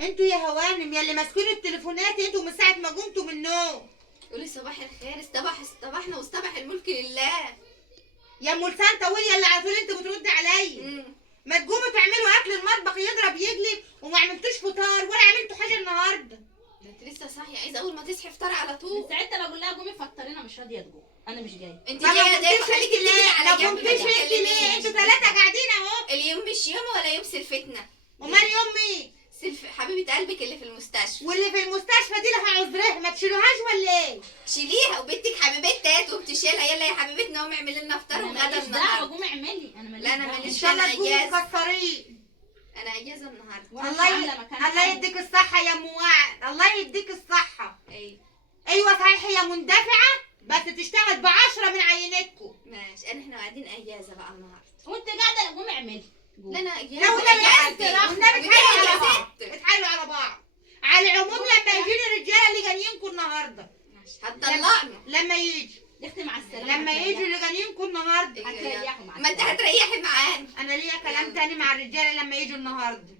انتوا يا هوانم يا اللي ماسكين التليفونات، انتوا من ساعه ما قمتوا من النوم. قولي صباح الخير. استبحنا واستبح الملك لله. يا ام لسان طويل يا اللي على طول انت بترد عليا. ما تقوموا تعملوا اكل المطبخ يضرب يجلب، وما عملتوش فطار ولا عملتوا حاجه النهارده. ده انت لسه صاحيه، عايزه اول ما تصحي افطار على طول. ساعتها بقول لها قومي فطرينا، مش راضيه تقوم. انا مش جايه. انت ما جايه ده قمتيش خليكي انت تيجي ليه؟ على ما جنب. قمتيش انت ليه؟ انتوا ثلاثه قاعدين اهو. اليوم مش يوم ولا يوم سلفتنا. امال يوم مين؟ حبيبه قلبك اللي في المستشفى. واللي في المستشفى دي لها عذرها، ما تشيلوهاش ولا ايه؟ شيليها، وبنتك حبيبتها وبتشيلها. يلا يا حبيبتنا قومي اعملي لنا فطار وغدا ماليش دعوه، النهارده. قومي اعملي. انا ماليش لا انا دعوة. ان ماليش، شاء انا الله تكونوا اجازه. مكسرين. انا اجازه النهارده. وأنا مش الله عاملة مكان الله حاجة. يديك الصحه يا ام وعد، الله يديك الصحه. ايوه ايوه صحيح هي مندفعه بس تشتغل ب10 من عينتكم. ماشي. احنا قاعدين اجازه بقى النهارده. وانت قاعده قومي اعملي. لا انا اجازه. لا والنبي اجازتي. والنبي ودي اتحايلوا على بعض، اجازتك. اتحايلوا على بعض. على العموم لما يجيني الرجاله اللي جايينكم النهارده، ماشي. هتطلقنا. لما يجي اختي مع السلامه. لما يجي اللي جايينكم النهارده، هتريحوا معاك. ما انت هتريحي معانا. انا ليا كلام تاني مع الرجاله لما يجوا النهارده.